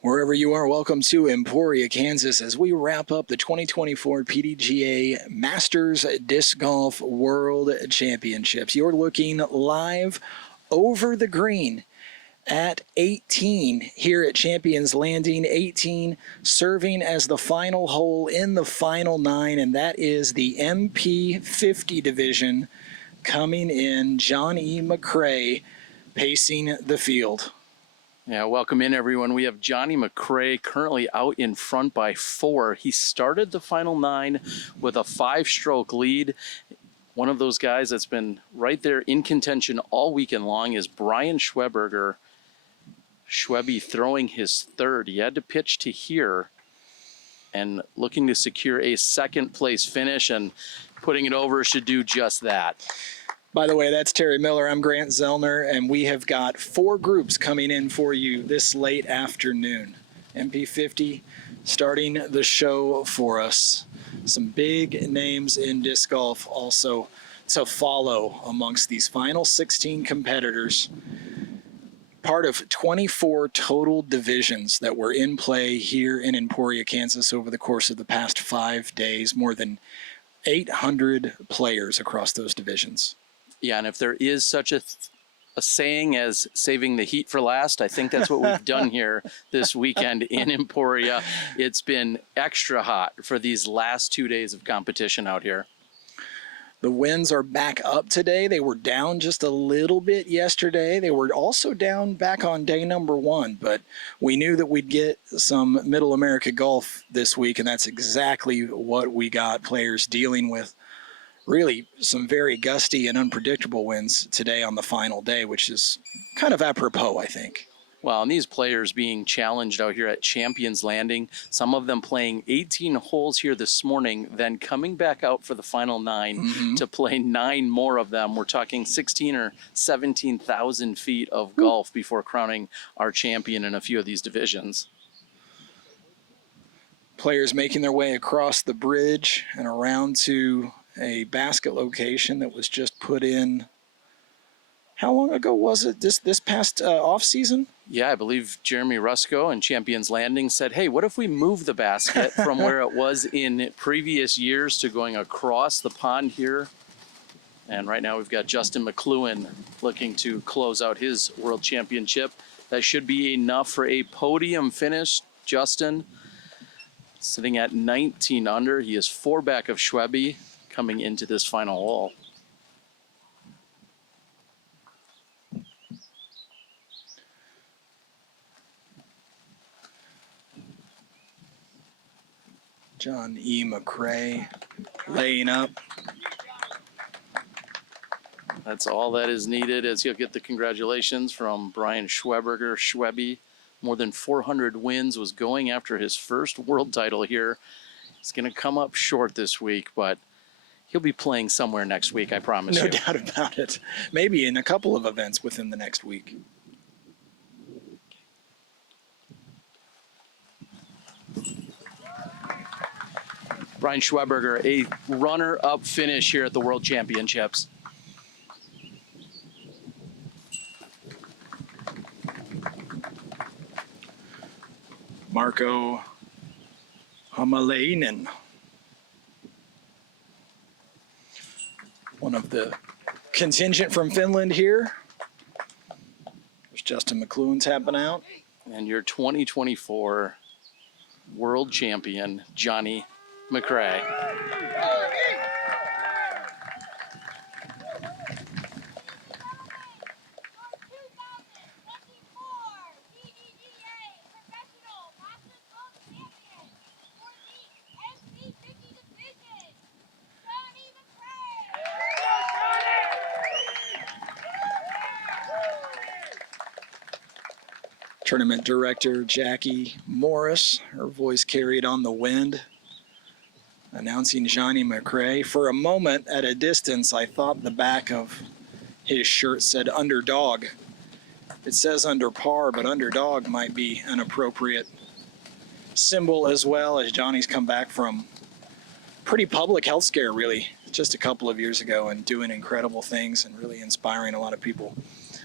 Wherever you are, welcome to Emporia, Kansas, as we wrap up the 2024 PDGA Masters Disc Golf World Championships. You're looking live over the green at 18 here at Champions Landing. 18 serving as the final hole in the final 9, and that is the MP40 division coming in. John E. McCrae pacing the field. Yeah, welcome in, everyone. We have Johnny McCrae currently out in front by 4. He started the final 9 with a 5-stroke lead. One of those guys that's been right there in contention all weekend long is Brian Schweberger. Schweby throwing his 3rd. He had to pitch to here and looking to secure a 2nd place finish, and putting it over should do just that. By the way, that's Terry Miller. I'm Grant Zellner, and we have got 4 groups coming in for you this late afternoon. MP40 starting the show for us. Some big names in disc golf also to follow amongst these final 16 competitors. Part of 24 total divisions that were in play here in Emporia, Kansas over the course of the past 5 days. More than 800 players across those divisions. Yeah, and if there is such a saying as saving the heat for last, I think that's what we've done here this weekend in Emporia. It's been extra hot for these last 2 days of competition out here. The winds are back up today. They were down just a little bit yesterday. They were also down back on day number 1, but we knew that we'd get some Middle America golf this week, and that's exactly what we got. Players dealing with really some very gusty and unpredictable winds today on the final day, which is kind of apropos, I think. Well, and these players being challenged out here at Champions Landing, some of them playing 18 holes here this morning, then coming back out for the final 9 to play 9 more of them. We're talking 16 or 17,000 feet of golf before crowning our champion in a few of these divisions. Players making their way across the bridge and around to a basket location that was just put in. How long ago was it? This past off season? Yeah, I believe Jeremy Rusko and Champions Landing said, hey, what if we move the basket from where it was in previous years to going across the pond here? And right now we've got Justin McLuhan looking to close out his world championship. That should be enough for a podium finish. Justin sitting at 19 under. He is 4 back of Schweby coming into this final hole. John E. McCrae laying up. That's all that is needed, as he'll get the congratulations from Brian Schweberger. Schweby, more than 400 wins, was going after his first world title here. He's going to come up short this week, but he'll be playing somewhere next week, I promise you. No doubt about it. Maybe in a couple of events within the next week. Brian Schweberger, a runner-up finish here at the World Championships. Marko Hamalainen, one of the contingent from Finland here. There's Justin McLuhan tapping out. And your 2024 world champion, Johnny McCrae. Tournament director Jackie Morris, her voice carried on the wind, announcing Johnny McCrae. For a moment, at a distance, I thought the back of his shirt said underdog. It says under par, but underdog might be an appropriate symbol as well, as Johnny's come back from pretty public health scare, really, just a couple of years ago, and doing incredible things and really inspiring a lot of people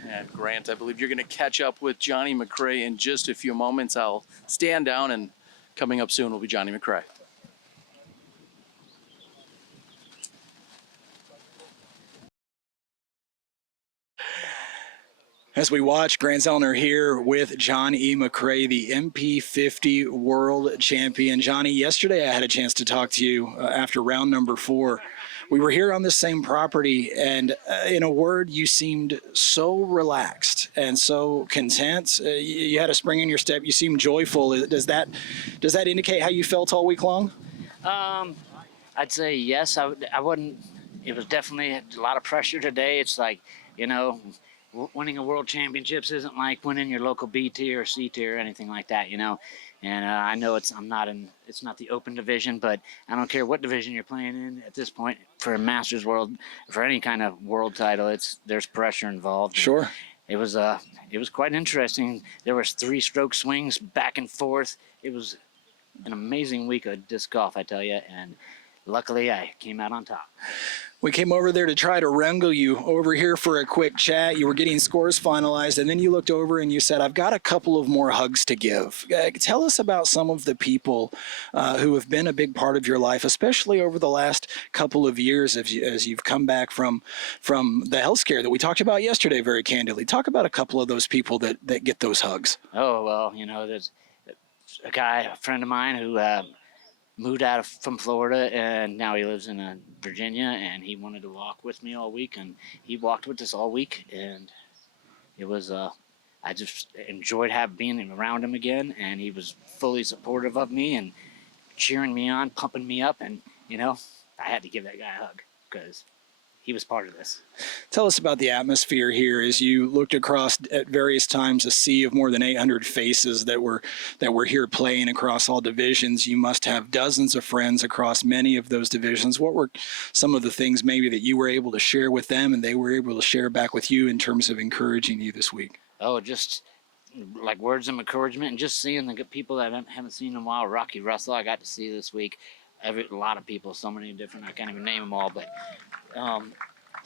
And Grant, I believe you're going to catch up with Johnny McCray in just a few moments. I'll stand down, and coming up soon will be Johnny McCray. As we watch Grant Zellner here with John E. McCray, the MP50 World Champion. Johnny, yesterday I had a chance to talk to you after round number 4. We were here on the same property, and in a word, you seemed so relaxed and so content. You had a spring in your step. You seemed joyful. Does that indicate how you felt all week long? I'd say yes. I wouldn't. It was definitely a lot of pressure today. It's like, winning a world championships isn't like winning your local B tier or C tier or anything like that, And I know it's not the open division, but I don't care what division you're playing in at this point for a Masters World, for any kind of world title. There's pressure involved. Sure. It was quite interesting. There was 3-stroke swings back and forth. It was an amazing week of disc golf, I tell you, and luckily I came out on top. We came over there to try to wrangle you over here for a quick chat. You were getting scores finalized, and then you looked over and you said, I've got a couple of more hugs to give. Tell us about some of the people who have been a big part of your life, especially over the last couple of years as you've come back from the health scare that we talked about yesterday very candidly. Talk about a couple of those people that get those hugs. Oh, well, there's a friend of mine who moved from Florida, and now he lives in Virginia, and he wanted to walk with me all week, and he walked with us all week, and it was I just enjoyed being around him again, and he was fully supportive of me and cheering me on, pumping me up, and I had to give that guy a hug because he was part of this. Tell us about the atmosphere here as you looked across at various times a sea of more than 800 faces that were here playing across all divisions. You must have dozens of friends across many of those divisions. What were some of the things maybe that you were able to share with them and they were able to share back with you in terms of encouraging you this week? Oh, just like words of encouragement and just seeing the good people that I haven't seen in a while. Rocky Russell I got to see this week. A lot of people, so many different, I can't even name them all, but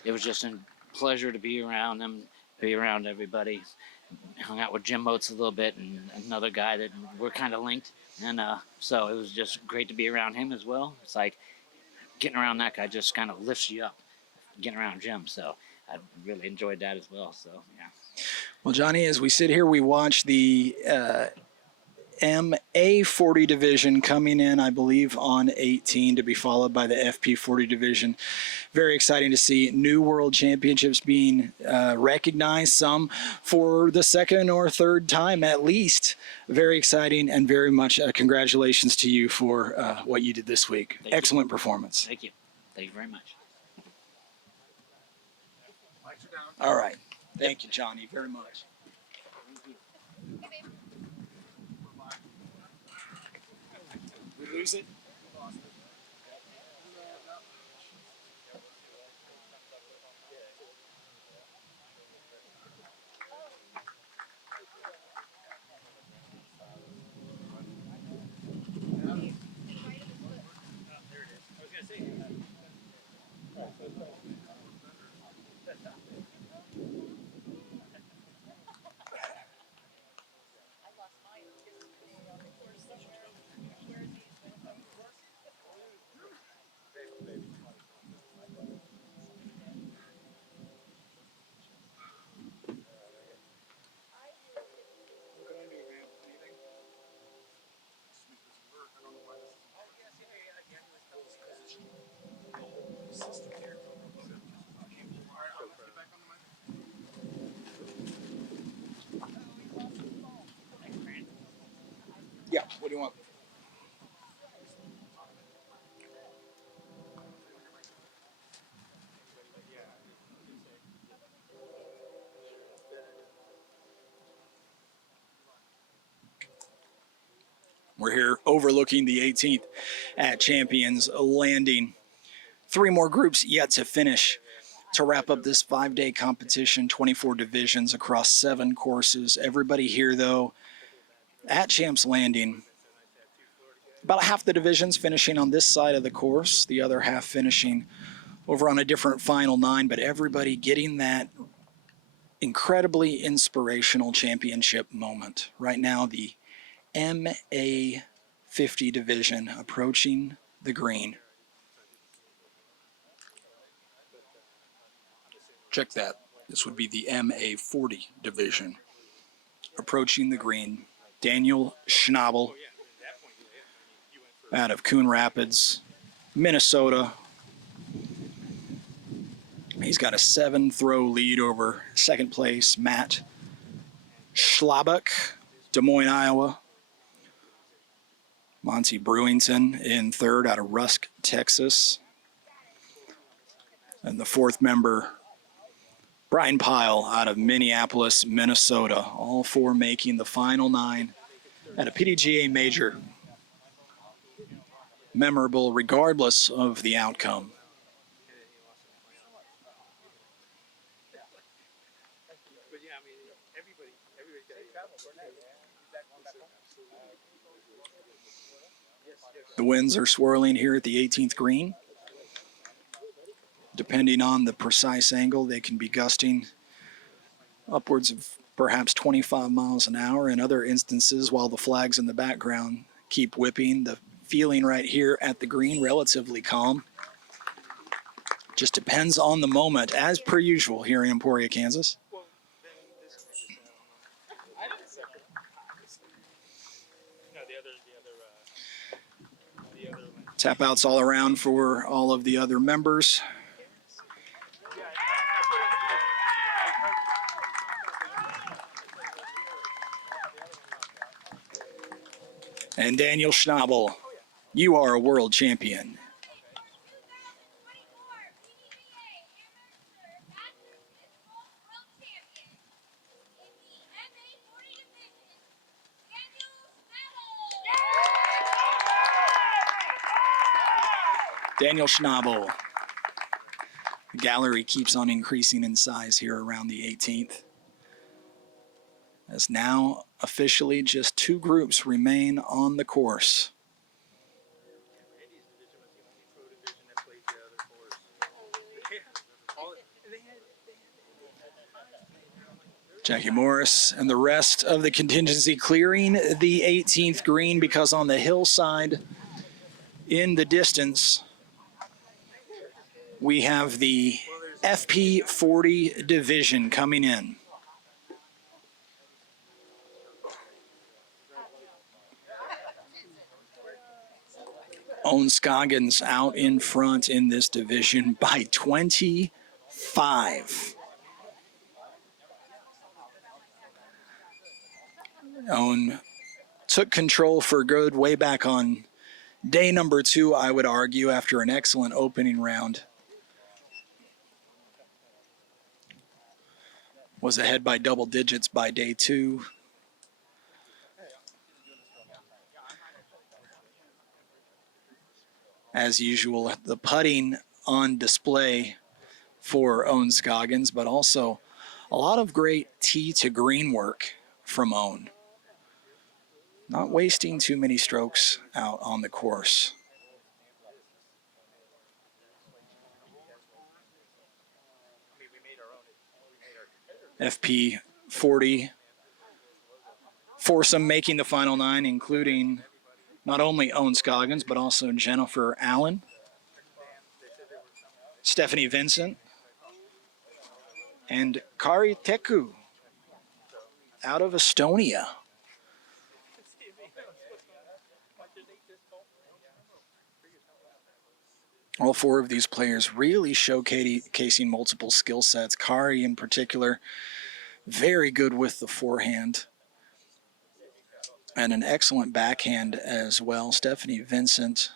it was just a pleasure to be around them, be around everybody. Hung out with Jim Oates a little bit and another guy that we're kind of linked. And so it was just great to be around him as well. It's like getting around that guy just kind of lifts you up, getting around Jim. So I really enjoyed that as well. So, yeah. Well, Johnny, as we sit here, we watch the MA40 division coming in, I believe, on 18 to be followed by the FP40 division. Very exciting to see new world championships being recognized, some for the second or third time at least. Very exciting and very much congratulations to you for what you did this week. Excellent performance. Thank you. Thank you very much. All right. Thank you, Johnny, very much. We lose it? Yeah, what do you want? We're here overlooking the 18th at Champions Landing. 3 more groups yet to finish to wrap up this 5-day competition, 24 divisions across 7 courses. Everybody here, though, at Champs Landing. About half the divisions finishing on this side of the course, the other half finishing over on a different final 9, but everybody getting that incredibly inspirational championship moment. Right now, the MA50 division approaching the green. Check that. This would be the MA40 division approaching the green. Daniel Schnabel out of Coon Rapids, Minnesota. He's got a 7-throw lead over second place Matt Schlabach, Des Moines, Iowa. Monty Brewington in third out of Rusk, Texas. And the fourth member, Brian Pyle out of Minneapolis, Minnesota. All four making the final 9 at a PDGA major. Memorable regardless of the outcome. The winds are swirling here at the 18th green. Depending on the precise angle, they can be gusting upwards of perhaps 25 miles an hour. In other instances, while the flags in the background keep whipping, the feeling right here at the green, relatively calm. Just depends on the moment, as per usual here in Emporia, Kansas. Tap outs all around for all of the other members. And Daniel Schnabel, you are a world champion. Daniel Schnabel. The gallery keeps on increasing in size here around the 18th. As now officially just 2 groups remain on the course. Jackie Morris and the rest of the contingency clearing the 18th green, because on the hillside in the distance we have the FP40 division coming in. Owen Scoggins out in front in this division by 25. Owen took control for good way back on day number 2, I would argue, after an excellent opening round. Was ahead by double digits by day 2. As usual, the putting on display for Owen Scoggins, but also a lot of great tee to green work from Owen. Not wasting too many strokes out on the course. FP40 foursome making the final 9, including not only Owen Scoggins, but also Jennifer Allen, Stephanie Vincent, and Kari Teku out of Estonia. All 4 of these players really showcasing multiple skill sets. Kari in particular, very good with the forehand and an excellent backhand as well. Stephanie Vincent,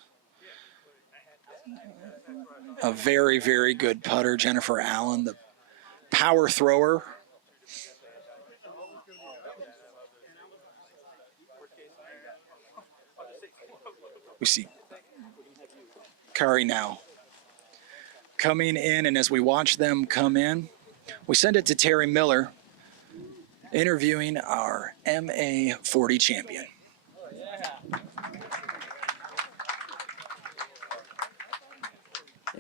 a very, very good putter. Jennifer Allen, the power thrower. We see Kari now coming in, and as we watch them come in, we send it to Terry Miller, interviewing our MA40 champion.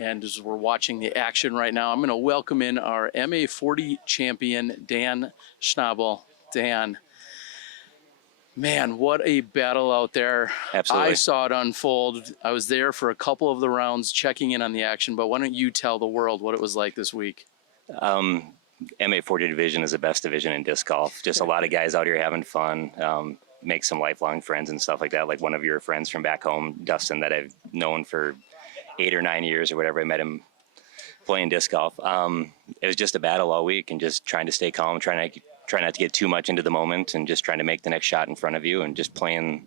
And as we're watching the action right now, I'm going to welcome in our MA40 champion, Dan Schnabel. Dan, man, what a battle out there. Absolutely. I saw it unfold. I was there for a couple of the rounds checking in on the action, but why don't you tell the world what it was like this week? MA40 division is the best division in disc golf. Just a lot of guys out here having fun, make some lifelong friends and stuff like that. Like one of your friends from back home, Dustin, that I've known for 8 or 9 years or whatever. I met him playing disc golf. It was just a battle all week and just trying to stay calm, try not to get too much into the moment and just trying to make the next shot in front of you and just playing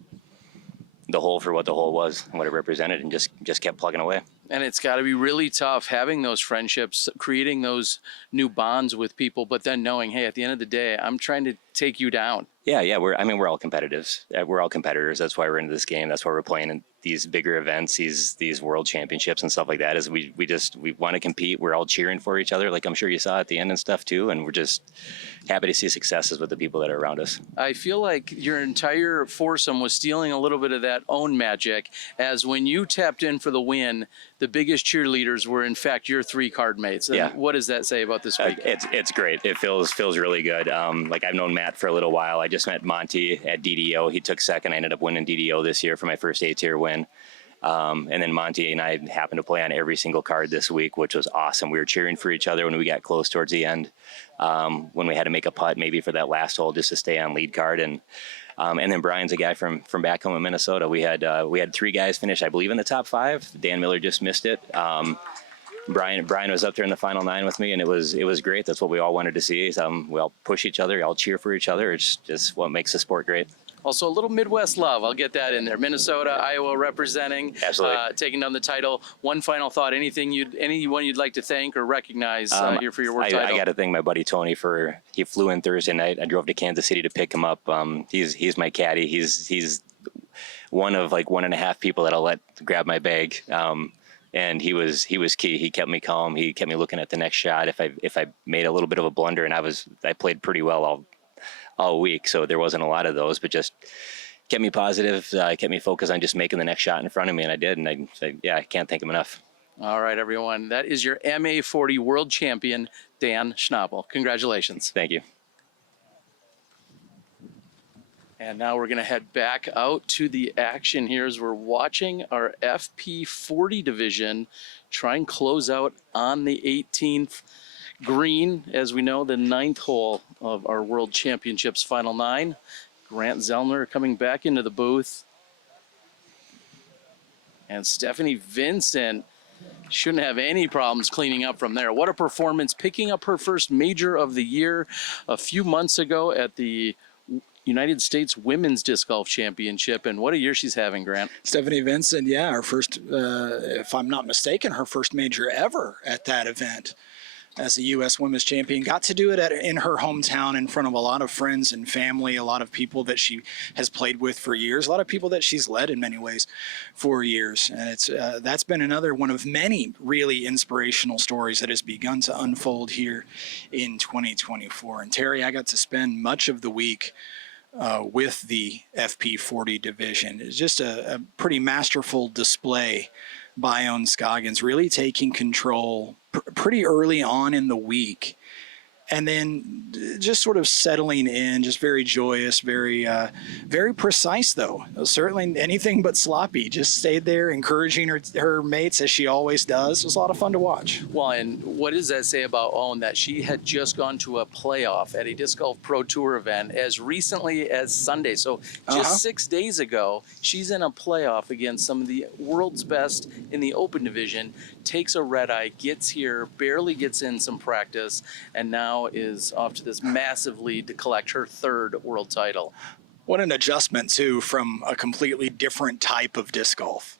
the hole for what the hole was and what it represented and just kept plugging away. And it's got to be really tough having those friendships, creating those new bonds with people, but then knowing, hey, at the end of the day, I'm trying to take you down. Yeah. We're all competitors. We're all competitors. That's why we're into this game. That's why we're playing in these bigger events, these world championships and stuff like that. Is we want to compete. We're all cheering for each other, like I'm sure you saw at the end and stuff too. And we're just happy to see successes with the people that are around us. I feel like your entire foursome was stealing a little bit of that own magic, as when you tapped in for the win, the biggest cheerleaders were in fact your 3 card mates. And Yeah. what does that say about this week? It's great. It feels really good. Like I've known Matt for a little while. I just met Monty at DDO. He took second. I ended up winning DDO this year for my first A-tier win. And then Monty and I happened to play on every single card this week, which was awesome. We were cheering for each other when we got close towards the end, when we had to make a putt maybe for that last hole just to stay on lead card. And then Brian's a guy from back home in Minnesota. We had 3 guys finish, I believe, in the top 5. Dan Miller just missed it. Brian was up there in the final 9 with me, and it was great. That's what we all wanted to see. We all push each other, all cheer for each other. It's just what makes the sport great. Also, a little Midwest love. I'll get that in there. Minnesota, Iowa representing, Absolutely. taking down the title. One final thought: anyone you'd like to thank or recognize here for your world I title? got to thank my buddy Tony he flew in Thursday night. I drove to Kansas City to pick him up. He's my caddy. He's one of like 1.5 people that I'll let grab my bag. And he was key. He kept me calm. He kept me looking at the next shot. If I made a little bit of a blunder, and I played pretty well all week, so there wasn't a lot of those, but just kept me positive, kept me focused on just making the next shot in front of me, and I did. And I can't thank him enough. All right, everyone. That is your MA40 world champion, Dan Schnabel. Congratulations. Thank you. And now we're going to head back out to the action here as we're watching our FP40 division try and close out on the 18th green, as we know, the 9th hole of our World Championships Final 9. Grant Zellner coming back into the booth. And Stephanie Vincent shouldn't have any problems cleaning up from there. What a performance, picking up her first major of the year a few months ago at the United States Women's Disc Golf Championship. And what a year she's having, Grant. Stephanie Vincent, yeah, her first, if I'm not mistaken, her first major ever at that event as a U.S. Women's Champion. Got to do it in her hometown in front of a lot of friends and family, a lot of people that she has played with for years, a lot of people that she's led in many ways for years. And that's been another one of many really inspirational stories that has begun to unfold here in 2024. And Terry, I got to spend much of the week with the FP40 division. It's just a pretty masterful display by Owen Scoggins, really taking control pretty early on in the week, and then just sort of settling in, just very joyous, very precise though. Certainly anything but sloppy. Just stayed there, encouraging her mates as she always does. It was a lot of fun to watch. Well, and what does that say about Owen, that she had just gone to a playoff at a Disc Golf Pro Tour event as recently as Sunday? So just 6 days ago, she's in a playoff against some of the world's best in the Open division, takes a red eye, gets here, barely gets in some practice, and now is off to this massive lead to collect her 3rd world title. What an adjustment too from a completely different type of disc golf.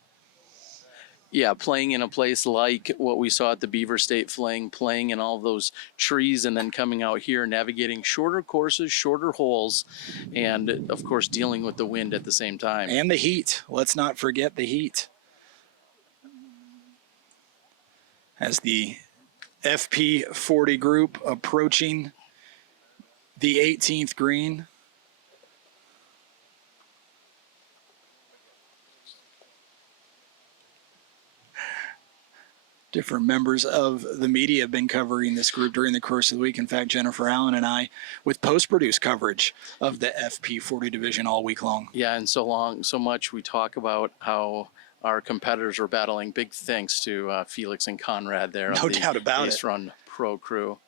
Yeah, playing in a place like what we saw at the Beaver State Fling, playing in all those trees, and then coming out here, navigating shorter courses, shorter holes, and of course dealing with the wind at the same time. And the heat. Let's not forget the heat. As the FP40 group approaching the 18th green. Different members of the media have been covering this group during the course of the week. In fact, Jennifer Allen and I, with post-produced coverage of the FP40 division all week long. Yeah, and so much we talk about how our competitors are battling. Big thanks to Felix and Conrad there. No doubt about Ace it. Run Pro crew.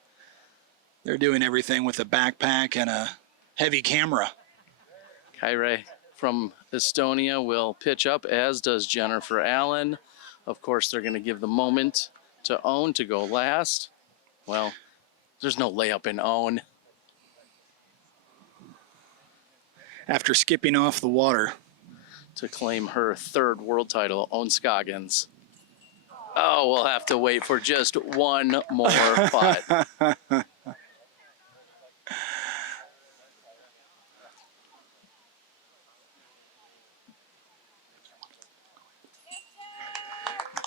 They're doing everything with a backpack and a heavy camera. Kaire from Estonia will pitch up, as does Jennifer Allen. Of course, they're going to give the moment to Owen to go last. Well, there's no layup in Owen. After skipping off the water. To claim her third world title, Owen Scoggins. Oh, we'll have to wait for just one more putt.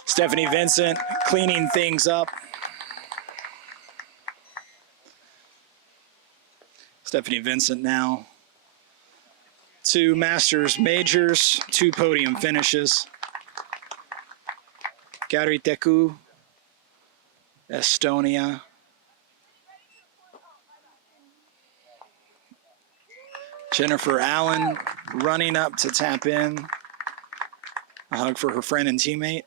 Stephanie Vincent cleaning things up. Stephanie Vincent now 2 Masters majors, 2 podium finishes. Kari Teku, Estonia. Jennifer Allen running up to tap in. A hug for her friend and teammate.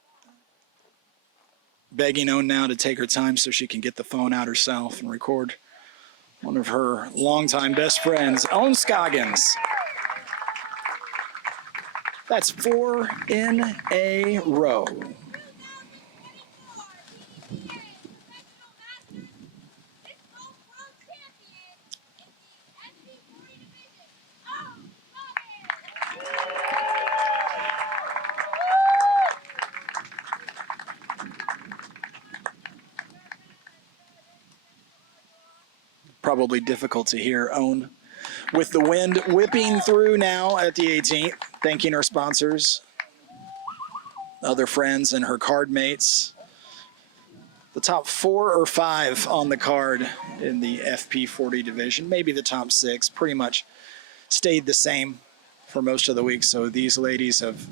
Begging Owen now to take her time so she can get the phone out herself and record one of her longtime best friends, Owen Scoggins. That's 4 in a row. Probably difficult to hear Owen with the wind whipping through now at the 18th, thanking her sponsors, other friends, and her card mates. The top 4 or 5 on the card in the FP40 division, maybe the top 6, pretty much stayed the same for most of the week. So these ladies have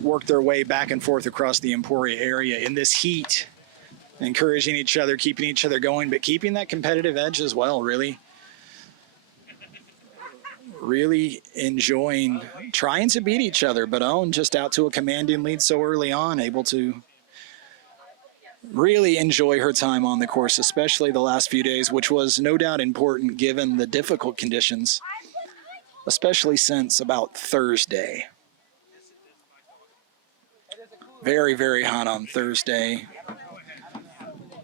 worked their way back and forth across the Emporia area in this heat, encouraging each other, keeping each other going, but keeping that competitive edge as well, really enjoying trying to beat each other, but Owen just out to a commanding lead so early on, able to really enjoy her time on the course, especially the last few days, which was no doubt important given the difficult conditions, especially since about Thursday. Very, very hot on Thursday.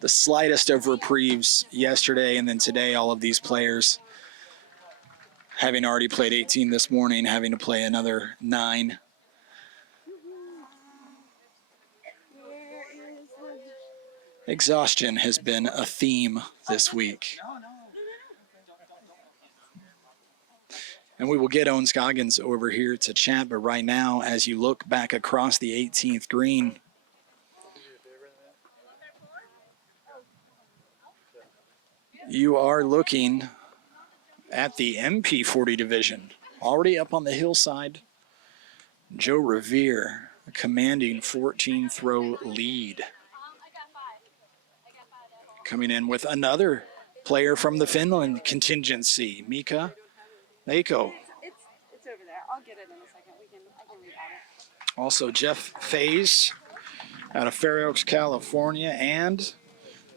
The slightest of reprieves yesterday, and then today all of these players having already played 18 this morning, having to play another 9. Exhaustion has been a theme this week. And we will get Owen Scoggins over here to chat, but right now, as you look back across the 18th green, you are looking at the MP40 division. Already up on the hillside, Joe Revere, a commanding 14-throw lead. Coming in with another player from the Finland contingency, Mika Leiko. It's over there. I'll get it in a second. I can read it. Also Jeff Faze out of Fair Oaks, California, and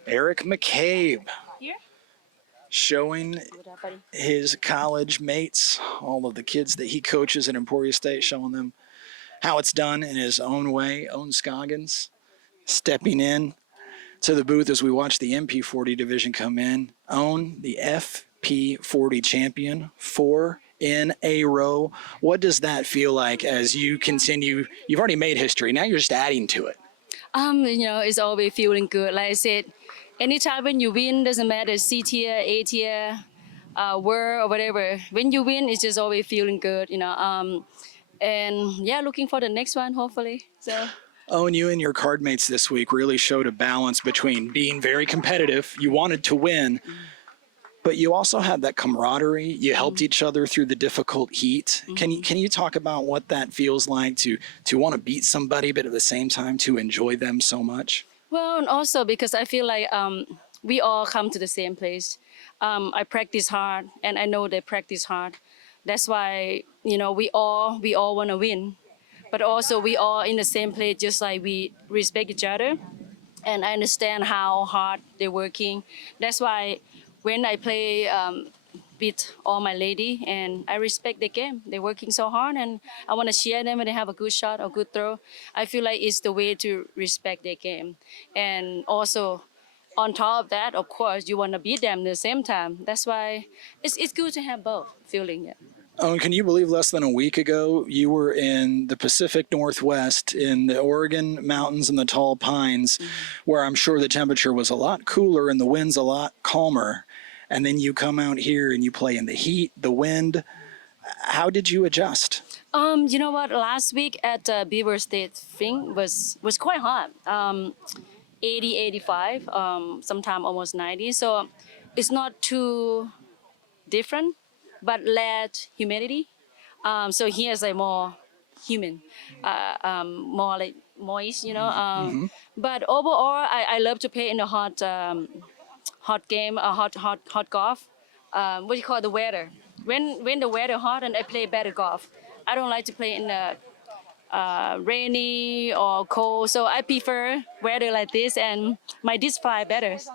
Eric McCabe. Here? Showing What up, buddy? his college mates, all of the kids that he coaches at Emporia State, showing them how it's done in his own way. Owen Scoggins stepping in to the booth as we watch the MP40 division come in. Owen, the FP40 champion, 4 in a row. What does that feel like as you continue? You've already made history. Now you're just adding to it. It's always feeling good. Like I said, anytime when you win, doesn't matter C tier, A tier, world or whatever. When you win, it's just always feeling good, And yeah, looking for the next one, hopefully. So. Owen, you and your card mates this week really showed a balance between being very competitive, you wanted to win, but you also had that camaraderie. You helped each other through the difficult heat. Can you talk about what that feels like to want to beat somebody, but at the same time to enjoy them so much? Well, and also because I feel like we all come to the same place. I practice hard, and I know they practice hard. That's why we all want to win, but also we all in the same place. Just like we respect each other, and I understand how hard they're working. That's why when I play with all my lady, and I respect the game. They're working so hard, and I want to cheer them when they have a good shot or good throw. I feel like it's the way to respect their game, and also on top of that, of course, you want to beat them at the same time. That's why it's good to have both feeling. Yeah. Oh, and can you believe less than a week ago you were in the Pacific Northwest in the Oregon mountains and the tall pines, where I'm sure the temperature was a lot cooler and the wind's a lot calmer. And then you come out here and you play in the heat, the wind. How did you adjust? You know what? Last week at Beaver State thing was quite hot. 80, 85, sometime almost 90. So it's not too different, but less humidity. So here's like more human, more like moist, But overall, I love to play in the hot game, hot golf. What do you call the weather? When the weather hot, and I play better golf. I don't like to play in the rainy or cold, so I prefer weather like this, and my disc fly better, So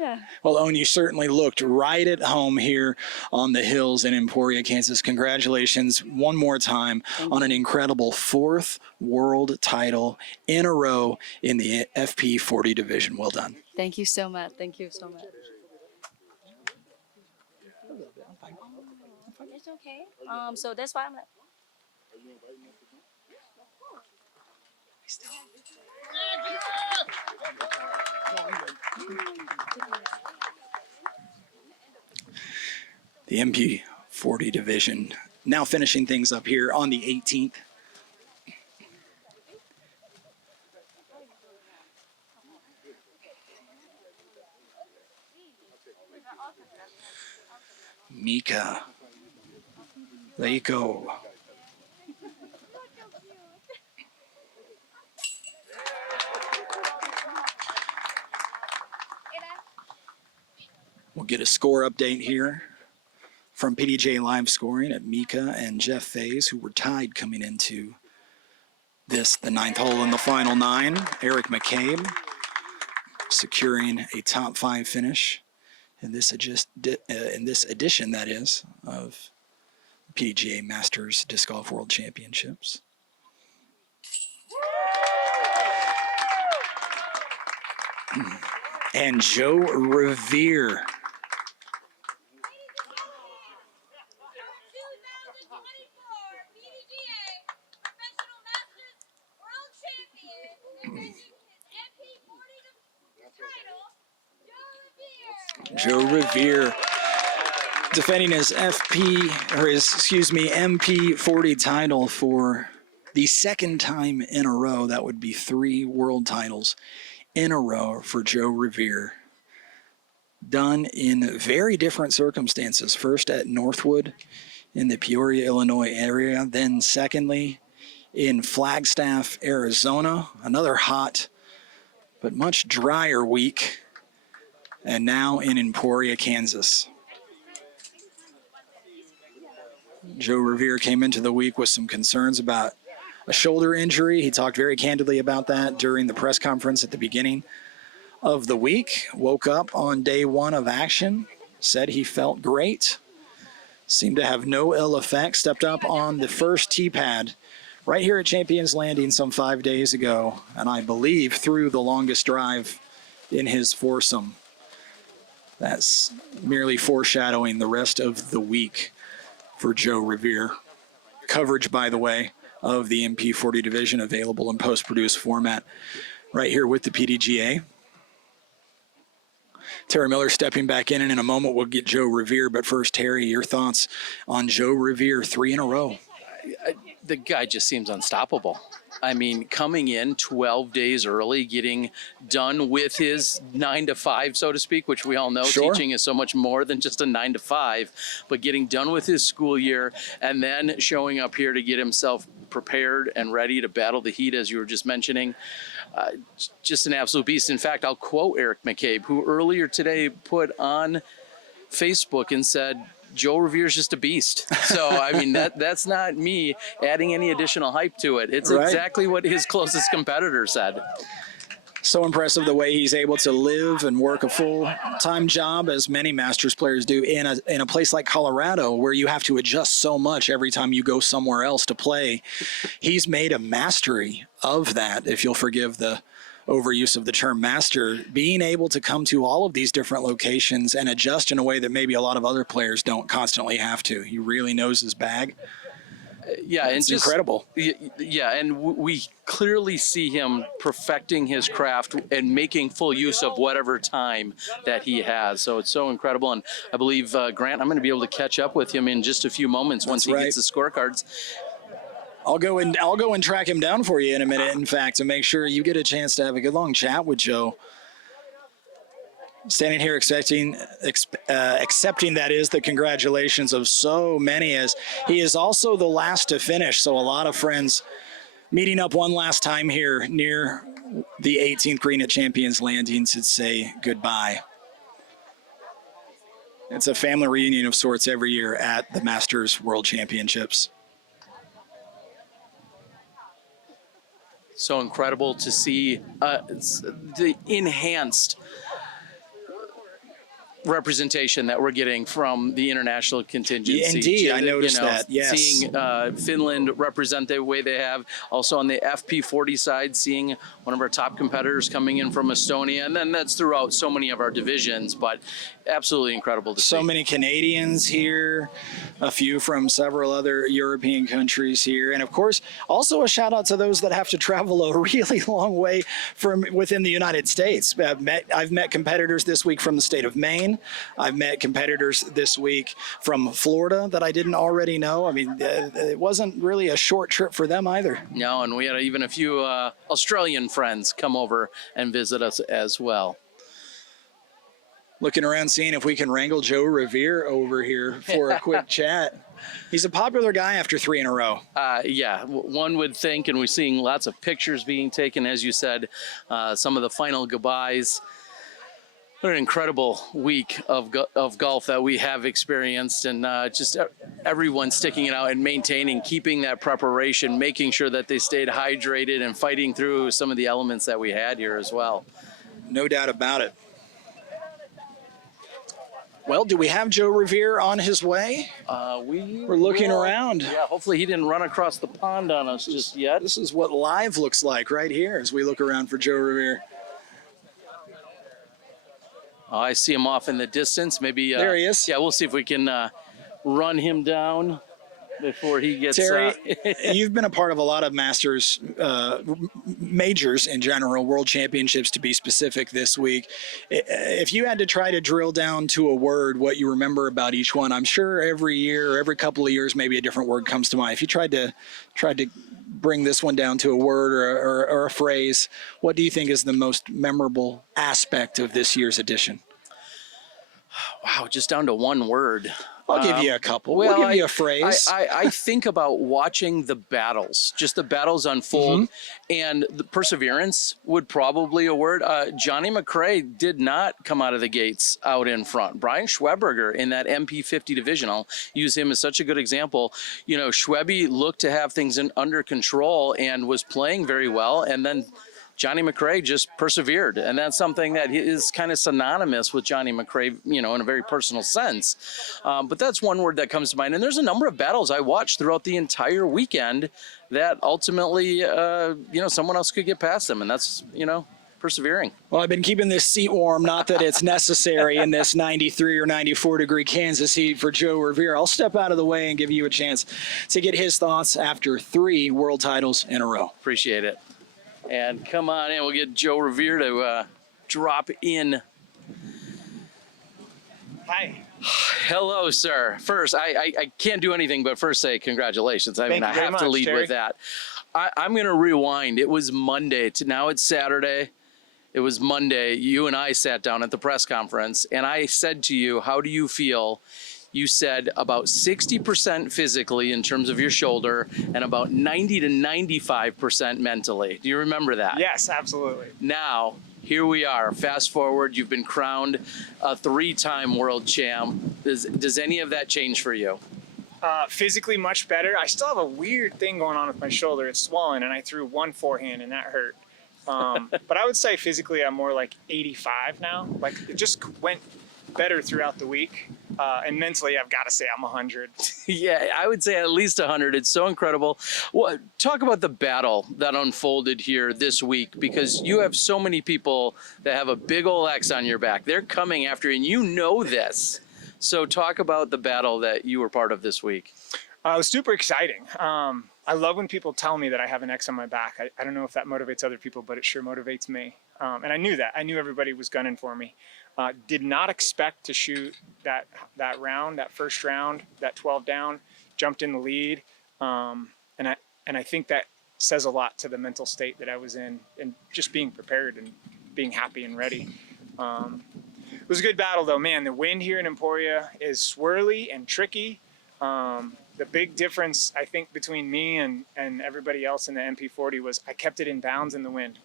yeah. Well, Owen, you certainly looked right at home here on the hills in Emporia, Kansas. Congratulations one more time on an incredible 4th world title in a row in the FP40 division. Well done. Thank you so much. Thank you so much. It's okay. So that's why I'm like. The MP40 division now finishing things up here on the 18th. Mika. There you go. We'll get a score update here from PDGA Live Scoring at Mika and Jeff Faze, who were tied coming into this, the 9th hole in the final 9. Eric McCabe securing a top 5 finish in this edition, that is, of PDGA Masters Disc Golf World Championships. And Joe Revere. Joe Revere defending his MP40 title for the 2nd time in a row. That would be 3 world titles in a row for Joe Revere. Done in very different circumstances. First at Northwood in the Peoria, Illinois area. Then secondly in Flagstaff, Arizona. Another hot but much drier week. And now in Emporia, Kansas. Joe Revere came into the week with some concerns about a shoulder injury. He talked very candidly about that during the press conference at the beginning of the week. Woke up on day 1 of action, said he felt great, seemed to have no ill effects, stepped up on the first tee pad right here at Champions Landing some 5 days ago, and I believe threw the longest drive in his foursome. That's merely foreshadowing the rest of the week for Joe Revere. Coverage, by the way, of the MP40 division available in post-produced format right here with the PDGA. Terry Miller stepping back in, and in a moment we'll get Joe Revere. But first, Terry, your thoughts on Joe Revere, 3 in a row. The guy just seems unstoppable. I mean, coming in 12 days early, getting done with his 9 to 5, so to speak, which we all know Sure. teaching is so much more than just a 9 to 5, but getting done with his school year and then showing up here to get himself prepared and ready to battle the heat, as you were just mentioning. Just an absolute beast. In fact, I'll quote Eric McCabe, who earlier today put on Facebook and said, Joe Revere's just a beast. So, I mean, that's not me adding any additional hype to it. It's Right. exactly what his closest competitor said. So impressive the way he's able to live and work a full-time job, as many Masters players do, in a place like Colorado, where you have to adjust so much every time you go somewhere else to play. He's made a mastery of that, if you'll forgive the overuse of the term master, being able to come to all of these different locations and adjust in a way that maybe a lot of other players don't constantly have to. He really knows his bag. Yeah, and It's just incredible. Yeah, and we clearly see him perfecting his craft and making full use of whatever time that he has. So it's so incredible. And I believe, Grant, I'm going to be able to catch up with him in just a few moments once he gets the scorecards. I'll go and track him down for you in a minute, in fact, to make sure you get a chance to have a good long chat with Joe. Standing here accepting that is the congratulations of so many, as he is also the last to finish. So a lot of friends meeting up one last time here near the 18th green at Champions Landing to say goodbye. It's a family reunion of sorts every year at the Masters World Championships. So incredible to see the enhanced representation that we're getting from the international contingency. Yeah, indeed, I noticed that, yes. Seeing Finland represent the way they have. Also on the FP40 side, seeing one of our top competitors coming in from Estonia. And then that's throughout so many of our divisions, but absolutely incredible to see. So many Canadians here, a few from several other European countries here. And of course, also a shout out to those that have to travel a really long way from within the United States. I've met competitors this week from the state of Maine. I've met competitors this week from Florida that I didn't already know. I mean, it wasn't really a short trip for them either. No, and we had even a few Australian friends come over and visit us as well. Looking around, seeing if we can wrangle Joe Revere over here for a quick chat. He's a popular guy after 3 in a row. Yeah, one would think, and we're seeing lots of pictures being taken, as you said, some of the final goodbyes. What an incredible week of golf that we have experienced, and just everyone sticking it out and maintaining, keeping that preparation, making sure that they stayed hydrated and fighting through some of the elements that we had here as well. No doubt about it. Well, do we have Joe Revere on his way? We're looking around. Yeah, hopefully he didn't run across the pond on us just yet. This is what live looks like right here as we look around for Joe Revere. Oh, I see him off in the distance. Maybe there he is. Yeah, we'll see if we can run him down before he gets. Terry, you've been a part of a lot of Masters majors in general, World Championships to be specific this week. If you had to try to drill down to a word what you remember about each one, I'm sure every year, every couple of years, maybe a different word comes to mind. If you tried to bring this one down to a word or a phrase, what do you think is the most memorable aspect of this year's edition? Wow, just down to one word. I'll give you a couple. We'll give you a phrase. I think about watching the battles, just the battles unfold, and the perseverance would probably a word. Johnny McRae did not come out of the gates out in front. Brian Schweberger in that MP50 division, I'll use him as such a good example. You know, Schwebby looked to have things under control and was playing very well, and then Johnny McRae just persevered, and that's something that is kind of synonymous with Johnny McRae, you know, in a very personal sense. But that's one word that comes to mind. And there's a number of battles I watched throughout the entire weekend that ultimately, you know, someone else could get past them, and that's, you know, persevering. Well, I've been keeping this seat warm, not that it's necessary in this 93 or 94 degree Kansas heat for Joe Revere. I'll step out of the way and give you a chance to get his thoughts after 3 world titles in a row. Appreciate it. And come on in, we'll get Joe Revere to drop in. Hi. Hello, sir. First, I can't do anything but first say congratulations. I mean, I have to lead with that. I'm going to rewind. It was Monday. Now it's Saturday. It was Monday. You and I sat down at the press conference, and I said to you, how do you feel? You said about 60% physically in terms of your shoulder and about 90 to 95% mentally. Do you remember that? Yes, absolutely. Now, here we are. Fast forward, you've been crowned a 3-time world champ. Does any of that change for you? Physically much better. I still have a weird thing going on with my shoulder. It's swollen, and I threw one forehand, and that hurt. But I would say physically I'm more like 85 now. Like it just went better throughout the week. And mentally, I've got to say I'm 100. Yeah, I would say at least 100. It's so incredible. Well, talk about the battle that unfolded here this week, because you have so many people that have a big old X on your back. They're coming after you, and you know this. So talk about the battle that you were part of this week. It was super exciting. I love when people tell me that I have an X on my back. I don't know if that motivates other people, but it sure motivates me. And I knew that. I knew everybody was gunning for me. Did not expect to shoot that round, that first round, that 12 down. Jumped in the lead, and I think that says a lot to the mental state that I was in, and just being prepared and being happy and ready. It was a good battle though, man. The wind here in Emporia is swirly and tricky. The big difference I think between me and everybody else in the MP40 was I kept it in bounds in the wind.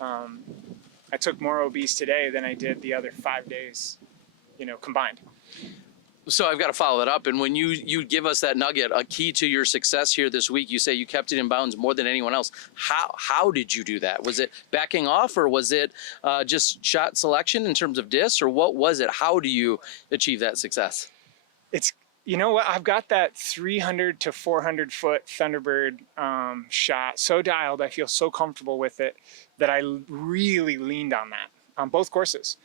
I took more OBs today than I did the other 5 days, combined. So I've got to follow that up. And when you give us that nugget, a key to your success here this week, you say you kept it in bounds more than anyone else. How did you do that? Was it backing off, or was it just shot selection in terms of disc, or what was it? How do you achieve that success? It's, you know what, I've got that 300 to 400 foot Thunderbird shot so dialed. I feel so comfortable with it that I really leaned on that on both courses.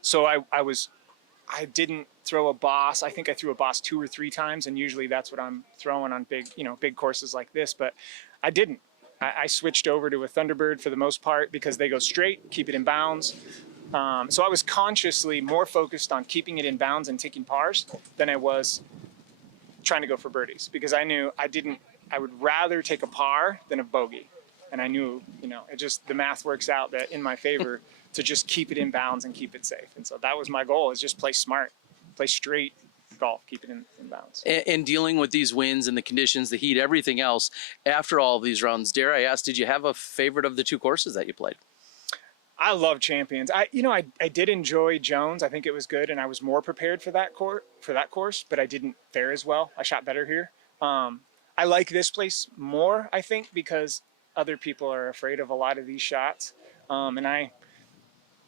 So I didn't throw a boss. I think I threw a boss 2 or 3 times, and usually that's what I'm throwing on big courses like this, but I didn't. I switched over to a Thunderbird for the most part because they go straight, keep it in bounds. So I was consciously more focused on keeping it in bounds and taking pars than I was trying to go for birdies, because I knew I would rather take a par than a bogey. And I knew, the math works out that in my favor to just keep it in bounds and keep it safe. And so that was my goal, is just play smart, play straight golf, keep it in bounds. And dealing with these winds and the conditions, the heat, everything else, after all of these rounds, dare I ask, did you have a favorite of the 2 courses that you played? I love Champions. I did enjoy Jones. I think it was good, and I was more prepared for that course, but I didn't fare as well. I shot better here. I like this place more, I think, because other people are afraid of a lot of these shots. And I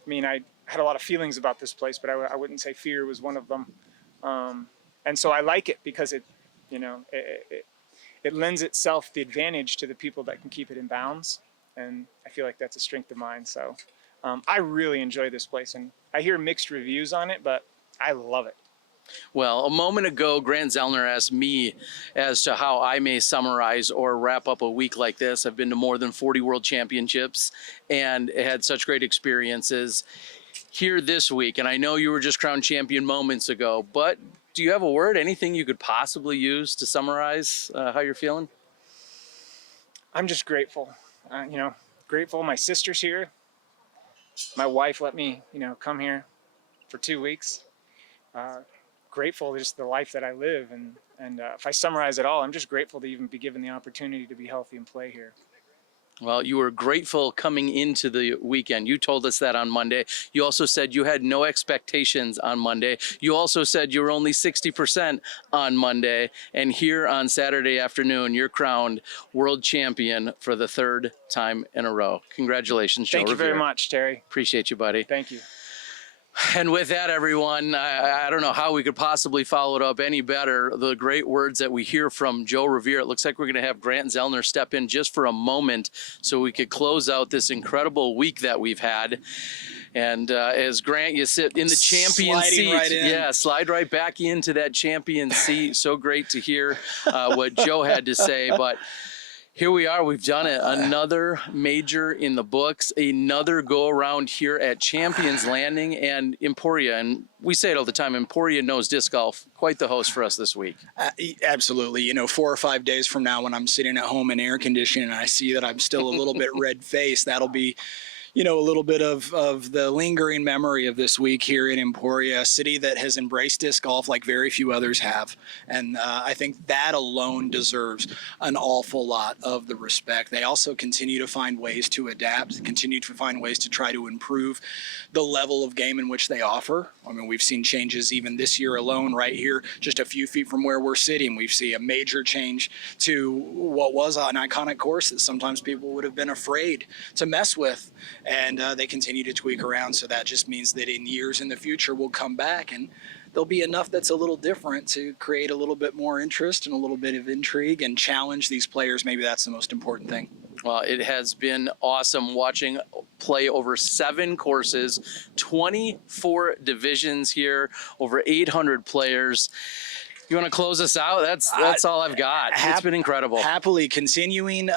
had a lot of feelings about this place, but I wouldn't say fear was one of them. And so I like it because it lends itself the advantage to the people that can keep it in bounds. And I feel like that's a strength of mine. So I really enjoy this place, and I hear mixed reviews on it, but I love it. Well, a moment ago, Grant Zellner asked me as to how I may summarize or wrap up a week like this. I've been to more than 40 world championships and had such great experiences here this week. And I know you were just crowned champion moments ago, but do you have a word, anything you could possibly use to summarize how you're feeling? I'm just grateful. Grateful my sister's here. My wife let me, come here for 2 weeks. Grateful just the life that I live, and if I summarize it all, I'm just grateful to even be given the opportunity to be healthy and play here. Well, you were grateful coming into the weekend. You told us that on Monday. You also said you had no expectations on Monday. You also said you were only 60% on Monday. And here on Saturday afternoon, you're crowned world champion for the 3rd time in a row. Congratulations, Joe Thank you Revere. very much, Terry. Appreciate you, buddy. Thank you. And with that, everyone, I don't know how we could possibly follow it up any better. The great words that we hear from Joe Revere. It looks like we're going to have Grant Zellner step in just for a moment so we could close out this incredible week that we've had. And as Grant, you sit in the champion seat. Right in. Yeah, slide right back into that champion seat. So great to hear what Joe had to say. But Here we are. We've done it. Another major in the books, another go around here at Champions Landing and Emporia. And we say it all the time, Emporia knows disc golf. Quite the host for us this week. Absolutely. You know, 4 or 5 days from now when I'm sitting at home in air conditioning and I see that I'm still a little bit red-faced, that'll be, you know, a little bit of the lingering memory of this week here in Emporia, a city that has embraced disc golf like very few others have. And I think that alone deserves an awful lot of the respect. They also continue to find ways to adapt, continue to find ways to try to improve the level of game in which they offer. I mean, we've seen changes even this year alone right here, just a few feet from where we're sitting. We've seen a major change to what was an iconic course that sometimes people would have been afraid to mess with. And they continue to tweak around. So that just means that in years in the future, we'll come back and there'll be enough that's a little different to create a little bit more interest and a little bit of intrigue and challenge these players. Maybe that's the most important thing. Well, it has been awesome watching play over 7 courses, 24 divisions here, over 800 players. You want to close us out? That's all I've got. It's been incredible. Happily continuing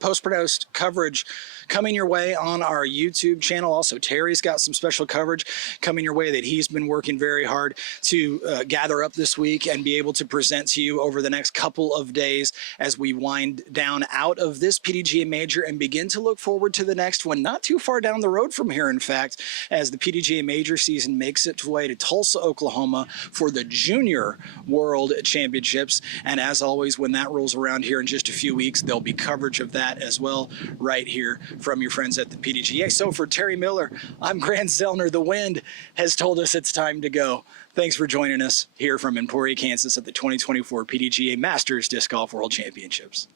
post-produced coverage coming your way on our YouTube channel. Also, Terry's got some special coverage coming your way that he's been working very hard to gather up this week and be able to present to you over the next couple of days as we wind down out of this PDGA Major and begin to look forward to the next one, not too far down the road from here, in fact, as the PDGA Major season makes its way to Tulsa, Oklahoma for the Junior World Championships. And as always, when that rolls around here in just a few weeks, there'll be coverage of that as well right here from your friends at the PDGA. So for Terry Miller, I'm Grant Zellner. The wind has told us it's time to go. Thanks for joining us here from Emporia, Kansas at the 2024 PDGA Masters Disc Golf World Championships.